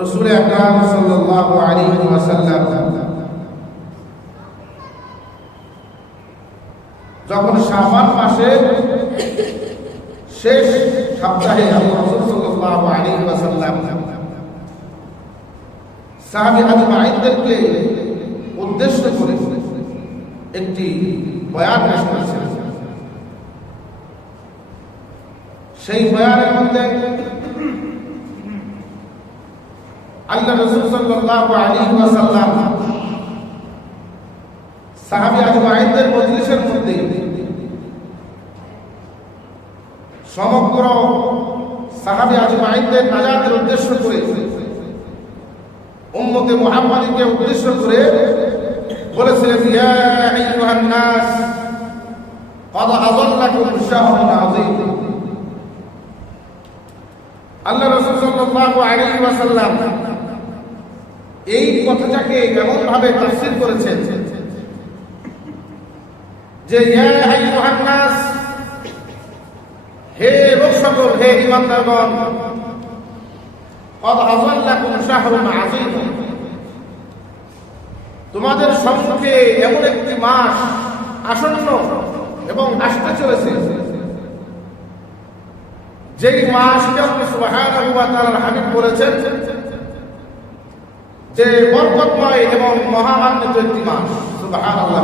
রাসূল আকরাম সাল্লাল্লাহু আলাইহি ওয়াসাল্লাম যখন শাবান মাসের শেষ সপ্তাহে আল্লাহ রাসূল সাল্লাল্লাহু আলাইহি ওয়াসাল্লাম সাহাবী আজমাইনদেরকে উদ্দেশ্য করে একটি বয়ান পেশ করেছেন। সেই বয়ানের মধ্যে আল্লাহ রাসূল সাল্লাল্লাহু আলাইহি ওয়াসাল্লাম সাহাবী আজমাইনদের মজলিসের মধ্যে সমগ্র সাহাবী আজমাইনদের নাজাতের উদ্দেশ্য করে, উম্মতে মুহাম্মাদীকে উদ্দেশ্য করে বলেছিলেন, ইয়া আইয়ুহান নাস ক্বাদ আযাল্লাকুম শাহরুন আযীম। আল্লাহ রাসূল সাল্লাল্লাহু আলাইহি ওয়াসাল্লাম এই কথাটাকে এমন ভাবে তাফসীর করেছেন যে ইয়া আইয়ুহান নাস, হে লোক সকল, হে ঈমানদারগণ, ক্বাদ আযাল্লাকুম শাহরুন আযীম, তোমাদের সম্মুখে এমন একটি মাস আসন্ন এবং আসতে চলেছে যেই মাসকে আল্লাহ সুবহানাহু ওয়া তাআলার হাবিব বলেছেন যে বরকতময় এবং মহামান্বিত একটি মাস। সুবহানাল্লাহ।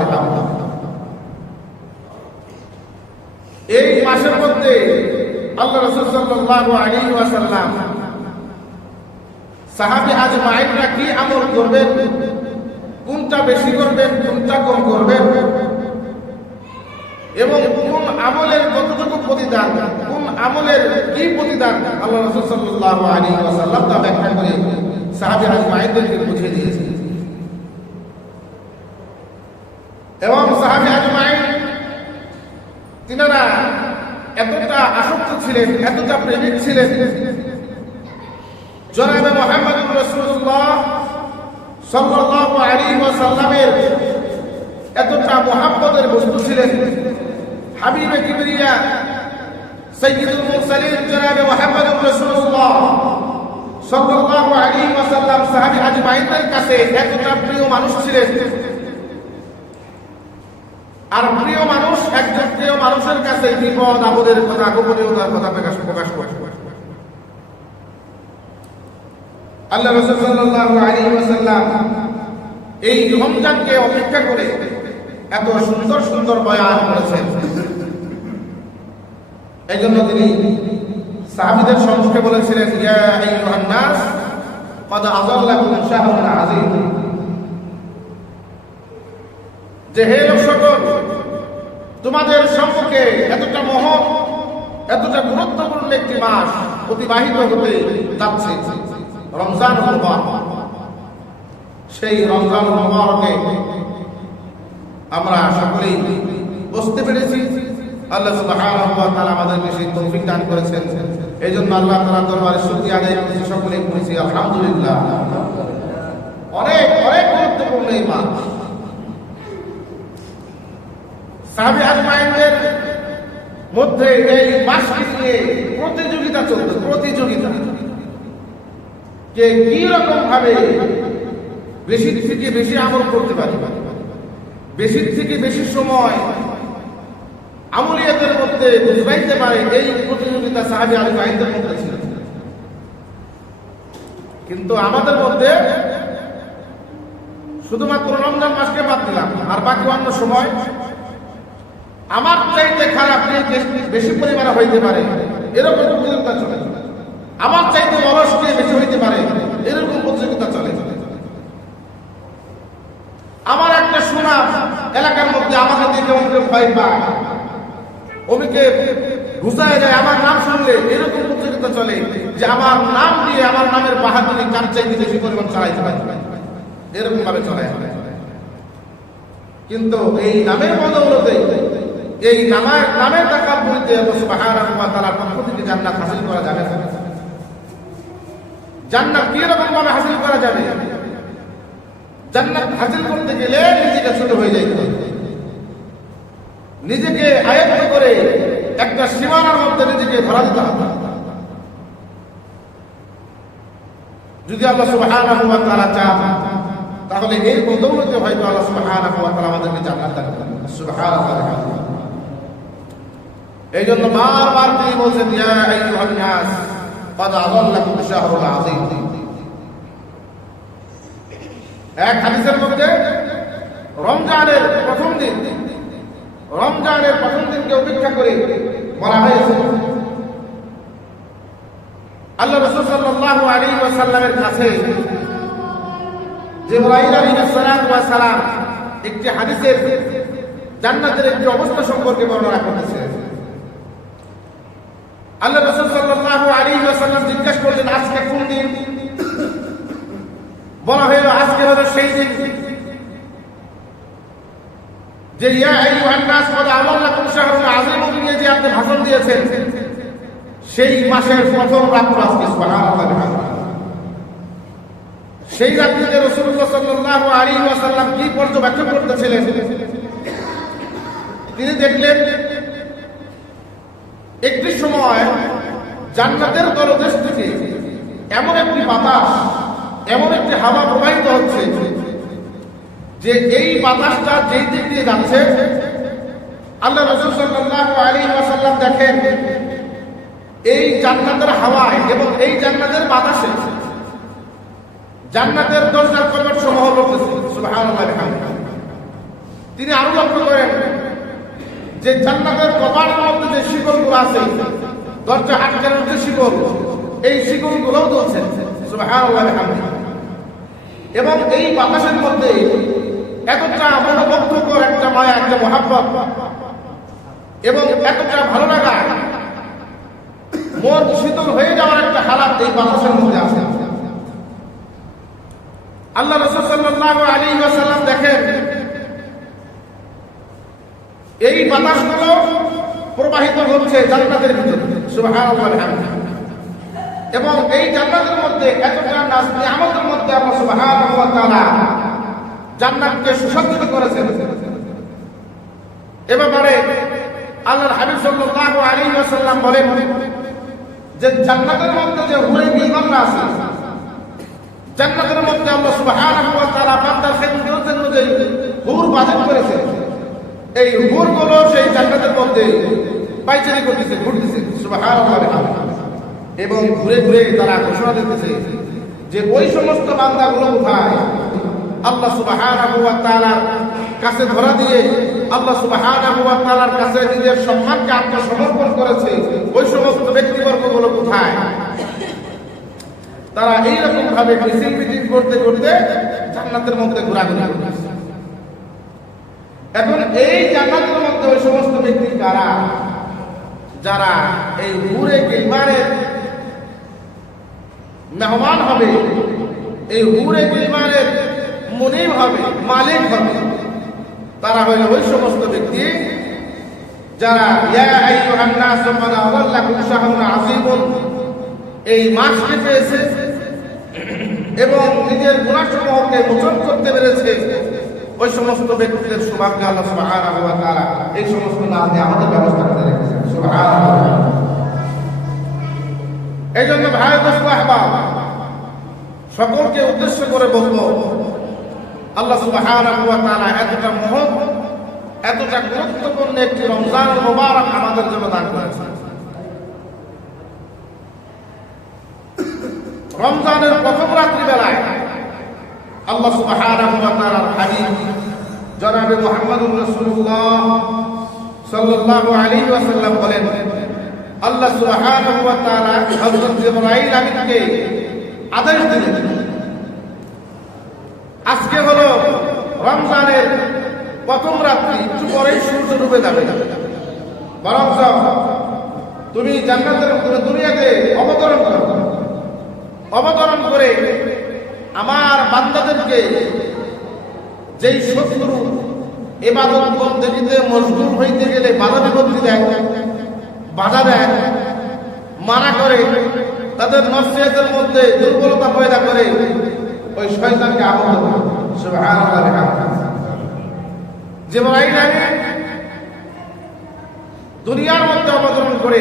এই মাসের মধ্যে আল্লাহ রাসূল সাল্লাল্লাহু আলাইহি ওয়াসাল্লাম সাহাবী আজমাইনরা কি আমল করবেন, কোনটা বেশি করবেন, কোনটা কম করবেন, এবং কোন আমলের কতটুকু প্রতিদান, কোন আমলের কি প্রতিদান, আল্লাহ রাসূল সাল্লাল্লাহু আলাইহি ওয়াসাল্লাম তা ব্যাখ্যা করে সাহাবী আজমাইনদেরকে বুঝিয়ে দিয়েছেন। এবং সাহাবী আজমাইন তিনারা এতটা আসক্ত ছিলেন, এতটা প্রেমিক ছিলেন, জনাবে মুহাম্মদুর রাসূলুল্লাহ সাল্লাল্লাহু আলাইহি ওয়াসাল্লামের এতটা মুহাব্বতের বস্তু ছিলেন। হাবিবে কিবরিয়া সাইয়্যিদুল মুরসালিন জনাবে মুহাম্মদুর রাসূলুল্লাহ সাল্লাল্লাহু আলাইহি ওয়াসাল্লাম সাহাবী আজমাইনদের কাছে এতটা প্রিয় মানুষ ছিলেন। আর প্রিয় মানুষ একজন প্রিয় মানুষের কাছে বিপদ আপদের কথা, গোপনীয়তার কথা প্রকাশ করে। আল্লাহ রাসূল সাল্লাল্লাহু আলাইহি ওয়াসাল্লাম এই রমজানকে অপেক্ষা করে এত সুন্দর সুন্দর বয়ান করেছেন। এইজন্য তিনি সাহাবীদের সম্মুখে বলেছিলেন, ইয়া আইয়ুহান নাস ক্বাদ আযাল্লাকুম শাহরুন আযীম, যে হে লোক সকল, তোমাদের সম্মুখে এতটা মহৎ, এতটা গুরুত্বপূর্ণ একটি মাস অতিবাহিত হতে যাচ্ছে, রমজানুল মুবারক। সেই রমজানুল মুবারকে আমরা সকলেই বুঝতে পেরেছি। আল্লাহ সুবহানাহু ওয়া তাআলা আমাদেরকে সেই তৌফিক দান করেছেন। এইজন্য আল্লাহ তাআলার দরবারে শুকরিয়া আদায় করছি, সকলেই বলেছি আলহামদুলিল্লাহ। অনেক অনেক গুরুত্বপূর্ণ এই মাস। সাহাবী আজমাইনদের মধ্যে এই মাসকে নিয়ে প্রতিযোগিতা চলতো, প্রতিযোগিতা যে কি রকম ভাবে বেশি থেকে বেশি আমল করতে পারে, বেশি থেকে বেশি সময় আমলিয়াতের মধ্যে বুঝাইতে পারে, এই প্রতিযোগিতা সাহাবী আজমাইনদের মধ্যে ছিল। কিন্তু আমাদের মধ্যে শুধুমাত্র রমজান মাসকে বাদ দিলাম, আর বাকি অন্য সময় আমার চাইতে খারাপ বেশি পরিমাণে হইতে পারে এরকম প্রতিযোগিতা চলে, আমার চাইতে অলস কে বেশি হইতে পারে এরকম প্রতিযোগিতা চলে। আমার একটা সুনাম এলাকার মধ্যে আমাকে দেখে অনেকে ভয় পায়, অনেকে ঘুষায় যায় আমার নাম শুনলে, এরকম প্রতিযোগিতা চলে যে আমার নাম দিয়ে আমার নামের বাহাদুরি কার চাইতে বেশি পরিমাণ চালাইতে পারে, এরকম ভাবে চলে। কিন্তু এই নামের বদৌলতে, এই নামের তাকাব্বুরিতে আল্লাহ সুবহানাহু ওয়া তাআলার পক্ষ থেকে জান্নাত হাসিল করা যাবে। জান্নাত কি রকম ভাবে হাসিল করা যাবে? জান্নাত হাসিল করতে গেলে নিজেকে ছোট হয়ে যাইতে হবে, নিজেকে আয়ত্ত করে একটা সীমানার মধ্যে নিজেকে ধরা দিতে হবে। যদি আল্লাহ সুবহানাহু ওয়া তাআলা চান তাহলে এই বদৌলতে হয়তো আল্লাহ সুবহানাহু ওয়া তাআলা আমাদেরকে জান্নাত দান করবেন। সুবহানাল্লাহ। এই জন্য বারবার তিনি বলছেন ইয়া আইয়ুহান নাস ক্বাদ আযাল্লাকুম শাহরুল আযীম। এক হাদিসের মধ্যে রমজানের প্রথম দিনকে উপেক্ষা করে বলা হয়েছে আল্লাহ রাসূল সাল্লাল্লাহু আলাইহি ওয়াসাল্লামের কাছে জিবরাইল আলাইহিস সালাম একটি হাদিসের জান্নাতের একটি অবস্থা সম্পর্কে বর্ণনা করতেছে। আল্লাহ রাসূল সাল্লাল্লাহু আলাইহি ওয়াসাল্লাম জিজ্ঞাসা করলেন আজকে কোন দিন? বলা হলো আজকে হলো সেই দিন যে ইয়া আইয়ুহান নাস ক্বাদ আযাল্লাকুম শাহরুল আযীম নিয়ে যে আপনি ভাষণ দিয়েছেন সেই মাসের প্রথম রাত্র আজকে। সুবহানাল্লাহ। সেই রাত্রিতে রাসূলুল্লাহ সাল্লাল্লাহু আলাইহি ওয়াসাল্লাম কি পর্যবেক্ষণ করতেছিলেন? তিনি দেখলেন একটি সময় জান্নাতের তলদেশ থেকে এমন একটি বাতাস, এমন একটি হাওয়া প্রবাহিত হচ্ছে যে এই বাতাসটা যেই দিক দিয়ে যাচ্ছে আল্লাহ রাসূল সাল্লাল্লাহু আলাইহি ওয়াসাল্লাম দেখেন এই জান্নাতের হাওয়ায় এবং এই জান্নাতের বাতাসে জান্নাতের দরজার কপাট সমূহ রয়েছে। সুবহানাল্লাহ। তিনি আরো লক্ষ্য করেন যে জান্নাতের কপাটের মধ্যে যে শিকলগুলো আছে, দরজা আটকানোর যে শিকল, এই শিকলগুলোও চলছে। সুবহানাল্লাহ। এবং এই বাতাসের মধ্যে এতটা মনোমুগ্ধকর একটা মায়া, একটা মহাব্বত এবং এতটা ভালো লাগা, মন শীতল হয়ে যাওয়ার একটা হালাত এই বাতাসের মধ্যে আছে। আল্লাহ রাসূল সাল্লাল্লাহু আলাইহি ওয়াসাল্লাম দেখেন এই বাতাসগুলো প্রবাহিত হচ্ছে জান্নাতের ভিতরে। সুবহানাল্লাহ। এবং এই জান্নাতের মধ্যে এতটা নিয়ামতের মধ্যে আল্লাহ সুবহানাহু ওয়া তাআলা জান্নাতকে সুসজ্জিত করেছেন। এ ব্যাপারে আল্লাহর হাবিব সাল্লাল্লাহু আলাইহি ওয়াসাল্লাম বলেন যে জান্নাতের মধ্যে যে হুরে গিলমানরা আছে, জান্নাতের মধ্যে আল্লাহ সুবহানাহু ওয়া তাআলা বান্দার খেদমতের জন্য যে হুর বাজেট করেছেন, এই হুরগুলো সেই জান্নাতের মধ্যে পায়চারি করতেছে, ঘুরতেছে। সুবহানাল্লাহ। এবং ঘুরে ঘুরে তারা ঘোষণা দিতেছে যে ওই সমস্ত বান্দাগুলো কোথায়? আল্লাহ সুবহানাহু ওয়া তাআলার কাছে ধরা দিয়ে আল্লাহ সুবহানাহু ওয়া তাআলার কাছে নিজের সম্মানকে আত্মসমর্পণ করেছে, ওই সমস্ত ব্যক্তিবর্গগুলো কোথায়? তারা এইরকম ভাবে মিছিল মিটিং করতে করতে জান্নাতের মধ্যে ঘোরাঘুরি করতেছে। এখন এই জান্নাতের মধ্যে ওই সমস্ত ব্যক্তি কারা? যারা এই হুরে গিলমানের মেহমান হবে, এই হুরে গিলমানের মুনিব হবে, মালিক হবে। তারা হইল ওই সমস্ত ব্যক্তি যারা ইয়া আইয়ুহান নাস ক্বাদ আযাল্লাকুম শাহরুল আযীম এই মাসকে পেয়েছে এবং নিজের গুনাহসমূহকে মোচন করতে পেরেছে, ওই সমস্ত ব্যক্তিদের সৌভাগ্য আল্লাহ সুবহানাহু ওয়া তাআলা এই সমস্ত নাম দিয়ে আমাদের ব্যবস্থা করে রেখেছেন। সুবহানাল্লাহ। এই জন্য ভাই দোস্ত আহবাব সকলকে উদ্দেশ্য করে বলবো, আল্লাহ সুবহানাহু ওয়া তাআলা এতটা মহৎ, এতটা গুরুত্বপূর্ণ একটি রমজান মুবারক আমাদের জন্য দান করেছেন। রমজানের প্রথম রাত্রি বেলায় আল্লাহ সুবহানাহু ওয়া তাআলার হাবিব জনাবে মুহাম্মদুর রাসূলুল্লাহ সাল্লাল্লাহু আলাইহি ওয়াসাল্লাম বলেন, আল্লাহ সুবহানাহু ওয়া তাআলা হযরত জিবরাইল আমিনকে আদেশ দিলেন, আজকে হলো রমজানের প্রথম রাত্রি, একটু পরেই সূর্য ডুবে যাবে, বরং তুমি জান্নাতের দুনিয়াতে অবতরণ করে আমার বান্দাদেরকে যেই শত্রু ইবাদত বন্দেগীতে মশগুল হইতে গেলে বাধা বিপত্তি দেয়, বাধা দেয়, মানা করে, তাদের নফসিয়াতের মধ্যে দুর্বলতা পয়দা করে, ওই শয়তানকে আহত করে। সুবহানাল্লাহ। জিবরাইল আমিন দুনিয়ার মধ্যে অবতরণ করে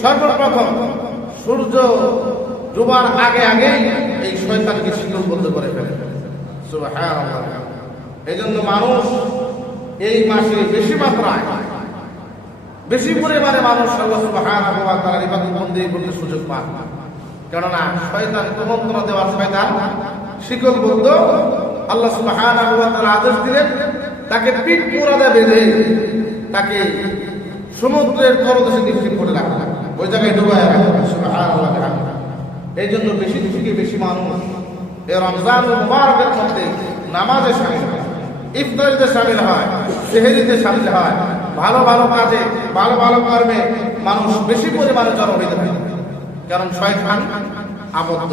সর্বপ্রথম সূর্য ডুবার আগে আগেই এই শয়তানকে শিকলবদ্ধ করে ফেলে। সুবহানাল্লাহ। এই জন্য মানুষ এই মাসে বেশি মাত্রায় বেশি পরিমাণে মানুষ আল্লাহ সুবহানাহু ওয়া তাআলার ইবাদত বন্দেগী করতে সুযোগ পায়। কেননা শয়তান কুমন্ত্রণা দেওয়ার শয়তান শিকলবদ্ধ। আল্লাহ সুবহানাহু ওয়া তাআলা আদেশ দিলেন তাকে পিঠ মোড়াদা বেঁধে তাকে সমুদ্রের তলদেশে নিক্ষেপ করে রাখলেন, ওই জায়গায় ডুবায় রাখলেন। সুবহানাল্লাহ। এই জন্য বেশি থেকে বেশি মানুষ এই রমজানুল মুবারকের মধ্যে নামাজে শামিল হয়, ইফতারিতে শামিল হয়, সেহরিতে শামিল হয়, ভালো ভালো কাজে ভালো ভালো কর্মে মানুষ বেশি পরিমাণে জড়ো হইতে পারে। কারণ শয়তান আবদ্ধ।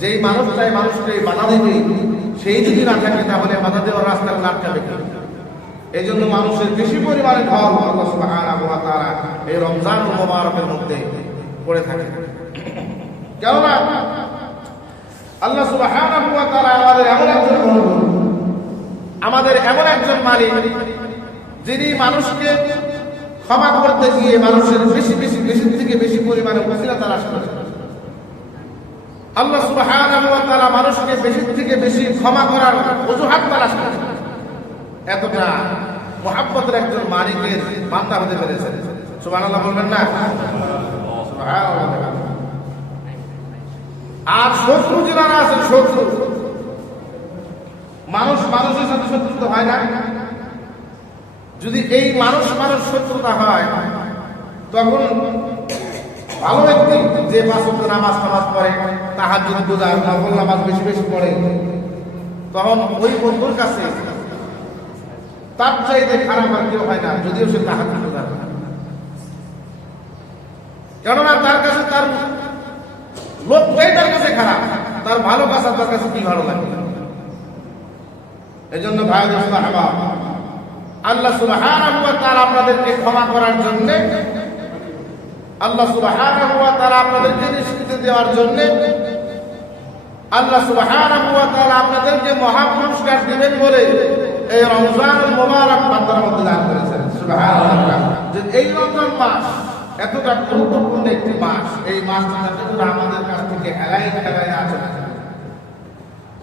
যেই মানুষটাই মানুষকে বাধা দেবে সেই যদি না থাকে তাহলে বাধা দেওয়ার রাস্তা আটকাবে কি? এই জন্য মানুষের বেশি পরিমাণে ঢল আল্লাহ সুবহানাহু ওয়া তাআলা এই রমজানুল মুবারকের মধ্যে পড়ে থাকে। কেননা আল্লাহ সুবহানাহু ওয়া তাআলা আমাদের এমন একজন মালিক যিনি মানুষকে ক্ষমা করতে গিয়ে মানুষের বেশি থেকে বেশি পরিমাণে ওসিলা তালাশ করেন। আল্লাহ সুবহানাহু ওয়া তাআলা মানুষকে বেশি থেকে বেশি ক্ষমা করার অজুহাত তালাশ করেন। এতটা মুহাব্বতের একজন মালিকের বান্দা হতে পেরেছেন। সুবহানাল্লাহ বলবেন না? সুবহানাল্লাহ। আর শত্রু যারা আছেন, শত্রু মানুষের সাথে শত্রুতা হয় না। যদি এই মানুষ শত্রুতা হয় তখন ভালো ব্যক্তি যে পাঁচ ওয়াক্ত নামাজ পড়ে, তাহাজ্জুদ গুজার, নফল নামাজ বেশি বেশি পড়ে, তখন ওই বন্ধুর কাছে তার চাইতে খারাপ আর কেউ হয় না, যদিও সে তাহাজ্জুদ গুজার। কেননা তার কাছে তার লোকটাই তার কাছে খারাপ, তার ভালো কাজ তার কাছে কি ভালো লাগে। এই জন্য ভাই দোস্ত আহবাব, আল্লাহ সুবহানাহু ওয়া তাআলা আপনাদেরকে ক্ষমা করার জন্য, আল্লাহ সুবহানাহু ওয়া তাআলা আপনাদেরকে নিষ্কৃতি দেওয়ার জন্য, আল্লাহ সুবহানাহু ওয়া তাআলা আপনাদেরকে মহা পুরস্কার দিবেন বলে এই রমজানুল মুবারক বান্দার মধ্যে দান করেছেন। সুবহানাল্লাহ। যে এই রমজান মাস এতটা গুরুত্বপূর্ণ একটি মাস, এই মাসটা আমাদের কাছ থেকে হেলায় আছে,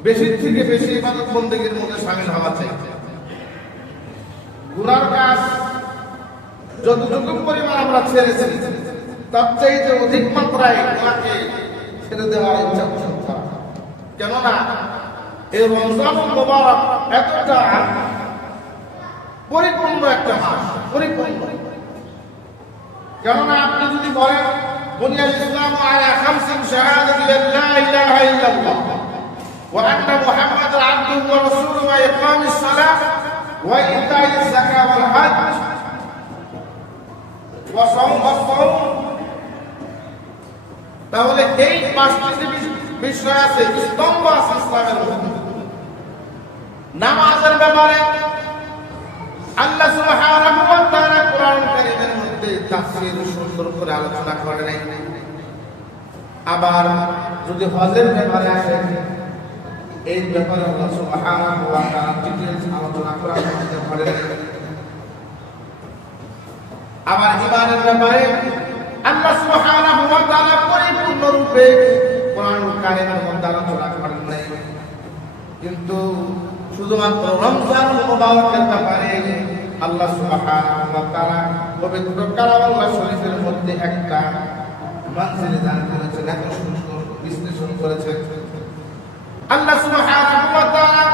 বেশি থেকে বেশি ইবাদত বন্দেগীর মধ্যে শামিল হওয়া চাই। গুনার কাজ যতটুকু পরিমাণ আমরা ছেড়েছি তার চাইতে অধিক মাত্রায় গুনাহকে ছেড়ে দেওয়ার ইচ্ছা পোষণ করা। কেননা এই রমজানুল মুবারক এতটা পরিপূর্ণ একটা মাস, পরিপূর্ণ। কেননা আপনি যদি বলেন বুনিয়াল ইসলামু আলা খামসিন শাহাদাতি লা ইলাহা ইল্লাল্লাহ ওয়া আন্না মুহাম্মাদান আবদুহু ওয়া রাসূলুহু ওয়া ইকামিস সালাহ ওয়া ইতাইজ যাকাত ওয়াল হজ ওয়া সাওম, তাহলে এই পাঁচটি বিষয় আছে, স্তম্ভ আছে ইসলামের মধ্যে। নামাজের ব্যাপারে আল্লাহ সুবহানাহু ওয়া তাআলা কোরআন কারীমের মধ্যে তাফসীর সুন্দর করে আলোচনা করেন। আবার যদি হজের ব্যাপারে আসে, এই ব্যাপারে আল্লাহ সুবহানাহু ওয়া তাআলা ডিটেইলস আলোচনা করেন। আবার ঈমানের ব্যাপারে আল্লাহ সুবহানাহু ওয়া তাআলা পরিপূর্ণ রূপে কোরআন কারীমের মধ্যে আলোচনা করেন নাই। কিন্তু শুধুমাত্র রমজানুল মুবারকের ব্যাপারে আল্লাহ সুবহানাহু ওয়া তাআলা পবিত্র কালামুল্লাহ শরীফের মধ্যে একটা মানজিল দান করেছেন, এত সুন্দর বিশ্লেষণ করেছেন। আল্লাহ সুবহানাহু ওয়া তাআলা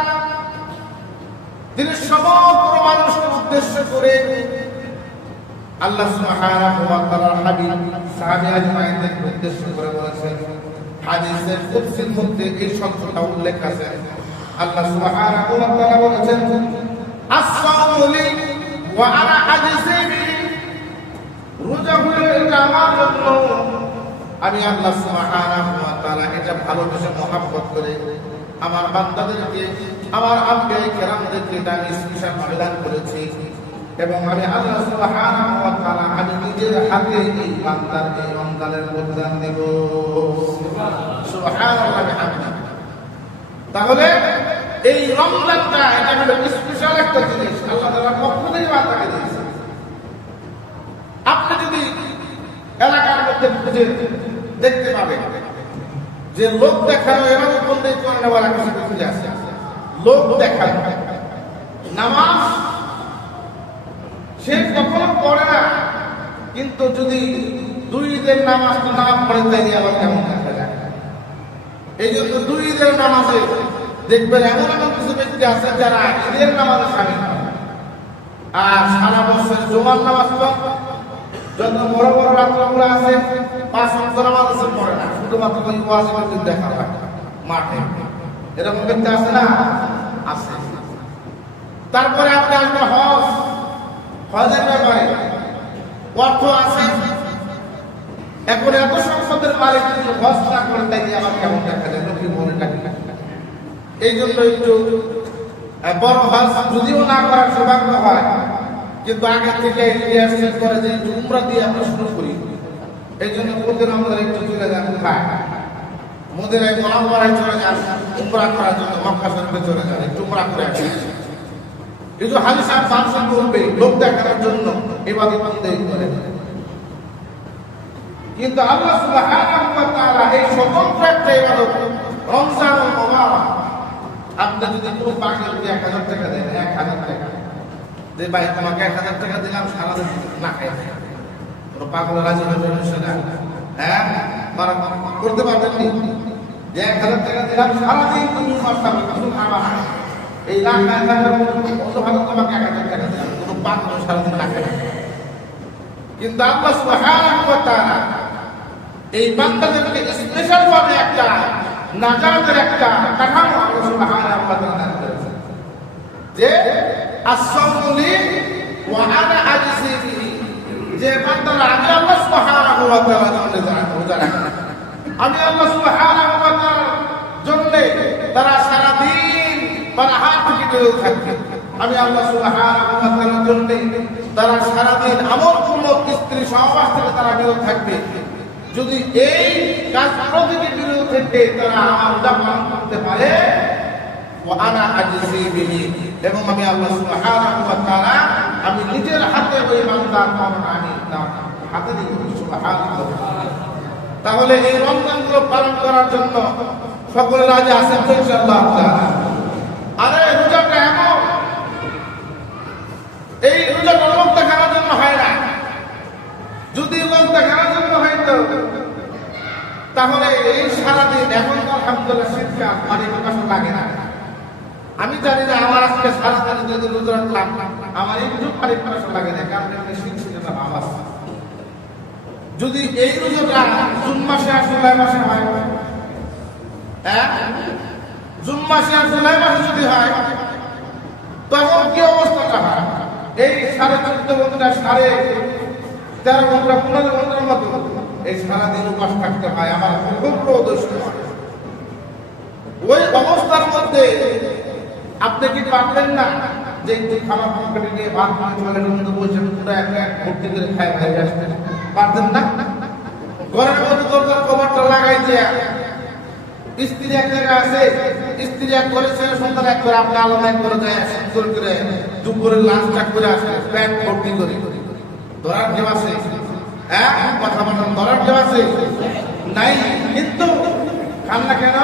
তিনি সমগ্র মানুষকে উদ্দেশ্য করে আল্লাহ সুবহানাহু ওয়া তাআলার হাবিব সাহাবী আজমাইনদের উদ্দেশ্য করে বলেছেন। হাদিসের কুদসির মধ্যে এই শব্দটা উল্লেখ আছে। আল্লাহ সুবহানাহু ওয়া তাআলা বলেছেন, আস-সাওমু লি ওয়া আনা আজজি বিহি, রোজা হলো এটা আমার জন্য, আমি আল্লাহ সুবহানাহু ওয়া তাআলা এটা ভালোবেসে মহব্বত করে আমার বান্দাদেরকে, আমার আম্বিয়া কেরামদেরকে এটা স্পেশাল আবেদন করেছি। এবং আমি আল্লাহ সুবহানাহু ওয়া তাআলা আমি নিজের হাতে এই বান্দার এই রমজানের প্রতিদান দেব। সুবহানাল্লাহ বিহামদিহি। তাহলে এই রমজানটা এটা হলো স্পেশাল একটা জিনিস, আল্লাহ তাআলা পক্ষ থেকে বান্দাকে দিয়েছে। আপনি যদি এলাকার মধ্যে খুঁজে দেখতে পাবেন যে লোক দেখানো এবাদত বন্দী করে নেওয়ার কিছু কিছু আছে। লোক দেখানো নামাজ সে কখনো পড়ে না, কিন্তু যদি দুই ঈদের নামাজ না পড়ে তাই আবার কেমন দেখা যায়। এই জন্য দুই ঈদের নামাজে দেখবেন এমন এমন কিছু ব্যক্তি আছে যারা ঈদের নামাজে সামিল হয়, আর সারা বছর জুমার নামাজ যত বড় বড় রাত্রগুলো আছে 5 ওয়াক্ত নামাজ আছে পড়ে না, শুধুমাত্র ওই ওয়াজ করতে দেখা হয় মাঠে। এরকম ব্যক্তি আছে না? আছে। তারপরে আপনি আসবেন হজের ব্যাপারে অর্থ আছে, এখন এত সম্পদের মালিক কিন্তু হজ না করে তাই আবার কেমন দেখা যায়, লোকে মনে থাকে। এই জন্য একটু বড় হজ যদিও না করার সৌভাগ্য হয়, কিন্তু আগে থেকে ইতিহাস করে যে উমরা দিয়ে আমরা শুরু করি। এই জন্য প্রতি আমাদের একটু চলে যান কোথায়, মদিনায় মুনাওয়ারায় চলে যান উমরা করার জন্য, মক্কা শরীফে চলে যান একটু উমরা করে আসেন। কিছু হাদিস ফাংশন করবে লোক দেখানোর জন্য ইবাদত বন্দেগী করে, কিন্তু আল্লাহ সুবহানাহু ওয়া তাআলা এই স্বতন্ত্র একটা ইবাদত রমজানুল মুবারক, আপনি যদি কোনো পাগলকে 1000 টাকা দেন, 1000 টাকা যে ভাই তোমাকে 1000 টাকা দিলাম সারাদিন না খাই, কোনো পাগল রাজি হবে না? হ্যাঁ, তারা করতে পারবেন না যে 1000 টাকা দিলাম সারাদিন তুমি কষ্ট হবে, কিছু খাবা না, এই লাখ টাকার মতো ভালো তোমাকে 1000 টাকা দিলাম, কোনো পাগল সারাদিন না খায়। কিন্তু আল্লাহ সুবহানাহু ওয়া তাআলা এই বান্দাদেরকে স্পেশাল ভাবে একটা নাজাতের একটা কাঠামো আল্লাহ সুবহানাহু ওয়া তাআলা করেছেন, যে as-sawmu ওয়া আনা আজজি বিহি, যে বান্দারা আমি আল্লাহ সুবহানাহু ওয়া তাআলার জন্য রোজা রাখে, আমি আল্লাহ সুবহানাহু ওয়া তাআলার জন্য তারা সারা দিন পানাহার থেকে বিরত থাকবে, আমি আল্লাহ সুবহানাহু ওয়া তাআলার জন্য তারা সারা দিন আমল পূর্বক স্ত্রী সহবাস থেকে তারা বিরত থাকবে। যদি এই কাজগুলো থেকে বিরত থেকে তারা আমার রোজা পালন করতে পারে, ওয়া আনা আজজি বিহি, এবং আমি আল্লাহ সুবহানাহু ওয়া তাআলা আমি নিজের হাতে ওই বান্দার পাওনা আমি তার হাতে দিব। সুবহানাল্লাহ। তাহলে এই রমজানগুলো পালন করার জন্য সকলে রাজি আছেন তো ইনশাআল্লাহ তাআলা? আরে রোজাটা এমন, এই রোজাটা লোক দেখানোর জন্য হয় না। যদি লোক দেখানোর জন্য হয়তো তাহলে এই সারাদিন, এখন তো আলহামদুলিল্লাহ শীতকাল, পানি প্রকাশ লাগে না। আমি জানি না আমার আজকে সারাদিন যদি রোজা রাখলাম আমার একটু পানি প্রকাশ লাগে না, কারণ এমনি শীত শীতের ভাব আছে। যদি এই রোজাটা জুন মাসে আর জুলাই মাসে হয়, হ্যাঁ, জুন মাসে আর জুলাই মাসে যদি হয় তখন কি অবস্থাটা হয়? এই 14.5 ঘন্টা 13.5 ঘন্টা 15 ঘন্টার মতো এই সারাদিন উপাস থাকতে হয়, আমার খুব রোদস্য হয়। ওই অবস্থার মধ্যে আপনি কি পারবেন না যে একটু খাবার পকেটে নিয়ে ভাত নিয়ে চলের মধ্যে বসে পুরো এক ভর্তি করে খাই বাইরে আসতে পারতেন না? ঘরের মধ্যে দরজার কভারটা লাগাই দিয়ে স্ত্রী এক জায়গায় আছে, স্ত্রী এক করে, ছেলে সন্তান এক করে, আপনি আলাদা এক করে যায় সুন্দর করে দুপুরের লাঞ্চটা করে আসে প্যাট ভর্তি করে। ধরার কেউ আছে? হ্যাঁ, কথা বলেন, ধরার কেউ আছে? নাই। কিন্তু খান না কেন?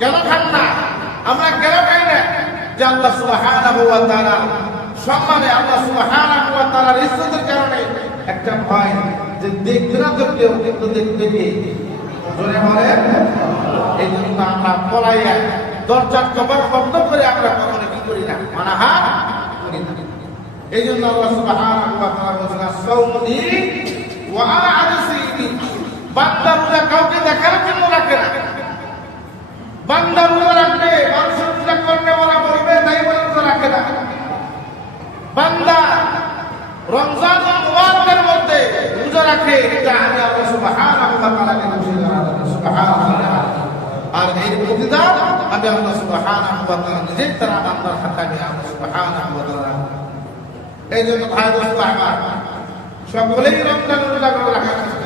কেন খান না? আমরা কেন খাই না? যে আল্লাহ সুবহানাহু ওয়া তাআলা সম্মানে, আল্লাহ সুবহানাহু ওয়া তাআলার ইজ্জতের কারণে একটা ভয় যে দেখতে না তো কেউ, কিন্তু দেখতে কি জোরে বলে। এই জন্য আমরা পলাইয়া দরজার কভার বন্ধ করে আমরা কখনো কি করি না, পানাহার করি না। এই জন্য আল্লাহ সুবহানাহু ওয়া তাআলা বলেছেন as-sawmu li ওয়া আনা আজজি বিহি, বান্দা রোজা কাউকে দেখানোর জন্য রাখে না। বান্দা রোজা রাখবে, মানুষ রোজা করতে ওরা বলবে তাই বলে রোজা রাখে না। বান্দা রমজান মুবারকের মধ্যে রোজা রাখে, এটা আমি আল্লাহ সুবহানাহু ওয়া তাআলাকে খুশি করার জন্য। সুবহানাল্লাহ। আর এই প্রতিদান আমি আল্লাহ সুবহানাহু ওয়া তাআলা নিজের দ্বারা বান্দার হাতে আমি আল্লাহ সুবহানাহু ওয়া তাআলা। এই জন্য ভাই দোস্ত আমার সকলেই রমজান রোজা করে রাখার চেষ্টা